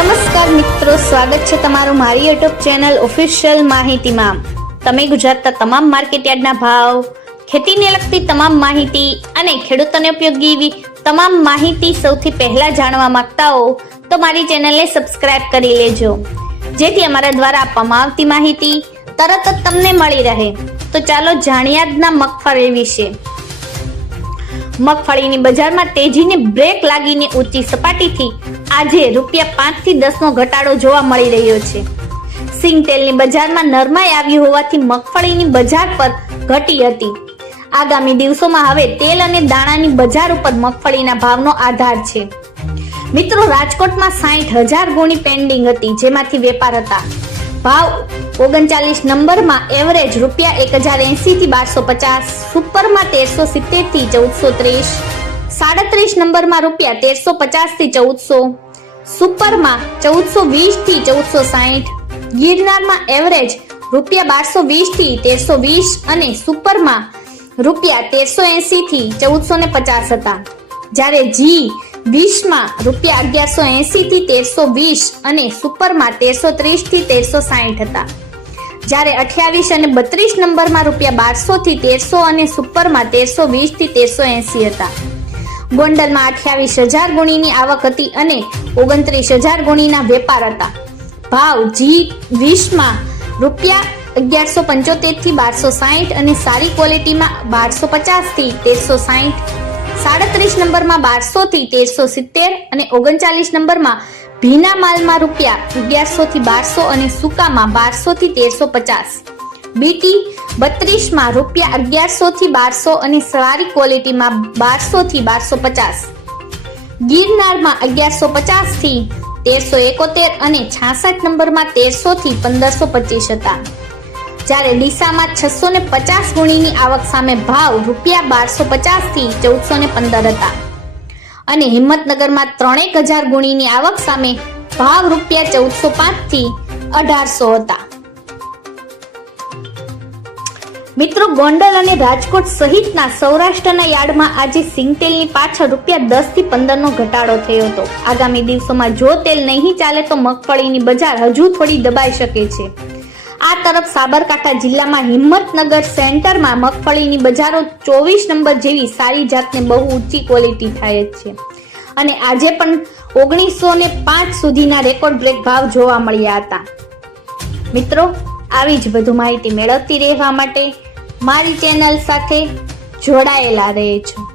નમસ્કાર મિત્રો, સ્વાગત છે તમારું મારી યુટ્યુબ ચેનલ ઓફિશિયલ માહિતીમાં। તમે ગુજરાતના તમામ માર્કેટયાર્ડના ભાવ, ખેતીને લગતી તમામ માહિતી અને ખેડૂતોને ઉપયોગી એવી તમામ માહિતી સૌથી પહેલા જાણવા માંગતા હો તો મારી ચેનલને સબસ્ક્રાઇબ કરી લેજો, જેથી અમારા દ્વારા આપવામાં આવતી માહિતી તરત જ તમને મળી રહે। તો ચાલો જાણીએ આજના મગફળી વિશે। મગફળીની બજારમાં તેજીને બ્રેક લાગીને ઊંચી સપાટીથી આજે ₹5 થી 10 નો ઘટાડો જોવા મળી રહ્યો છે। સિંગ તેલની બજારમાં નરમાઈ આવી હોવાથી મગફળીની બજાર પર ઘટી હતી। આગામી દિવસોમાં હવે તેલ અને દાણાની બજાર ઉપર મગફળીના ભાવનો આધાર છે। મિત્રો, રાજકોટમાં 60,000 ગુણી પેન્ડિંગ હતી, જેમાંથી વેપાર હતા। ભાવ 39 નંબરમાં એવરેજ ₹1080 થી 1250, સુપરમાં 1370 થી 1430, 37 નંબરમાં ₹1350 થી 1400, સુપરમાં 1420 થી 1460, ગિરનારમાં એવરેજ ₹1220 થી 1320 અને સુપરમાં ₹1380 થી 1450 હતા। જ્યારે G20 માં ₹1180 થી 1320 અને સુપરમાં 1330 થી 1360 હતા। જ્યારે 28 અને 32 નંબરમાં ₹1200 થી 1300 અને સુપરમાં 1320 થી 1380 હતા। ગોંડલમાં 28,000 ગુણીની આવક હતી અને 29,000 ગુણીના વેપાર હતા। ભાવ G20 માં ₹1175 થી 1260 અને સારી ક્વોલિટીમાં 1250 થી 1360, 37 નંબરમાં 1200 થી 1370 અને 39 નંબરમાં ભીના માલમાં ₹1100 થી 1200 અને સૂકામાં 1200 થી 1350, BT 32 માં ₹1100 થી 1200 અને સારી ક્વોલિટીમાં 1200 થી 1250, ગિરનારમાં 1150 થી 1371 અને 66 નંબરમાં 1300 થી 1525 હતા। જ્યારે ડીસામાં 650 ગુણીની આવક સામે ભાવ ₹1250 થી 1415 હતા અને હિંમતનગરમાં 3,000 ગુણીની આવક સામે ભાવ ₹1405 થી 1800 હતા। મિત્રો, ગોંડલ અને રાજકોટ સહિતના સૌરાષ્ટ્રના યાર્ડમાં આજે સિંગતેલની પાછળ ₹10 થી 15 નો ઘટાડો થયો હતો। આગામી દિવસોમાં જો તેલ નહીં ચાલે તો મગફળીની બજાર હજુ થોડી દબાઈ શકે છે। આ તરફ સાબરકાંઠા જિલ્લામાં હિંમતનગર સેન્ટરમાં મગફળીની બજારો 24 નંબર જેવી સારી જાતને બહુ ઊંચી ક્વોલિટી થાય છે અને આજે પણ 1905 સુધીના રેકોર્ડ બ્રેક ભાવ જોવા મળ્યા હતા। મિત્રો, આવી જ વધુ માહિતી મેળવતી રહેવા માટે મારી ચેનલ સાથે જોડાયેલા રહેજો।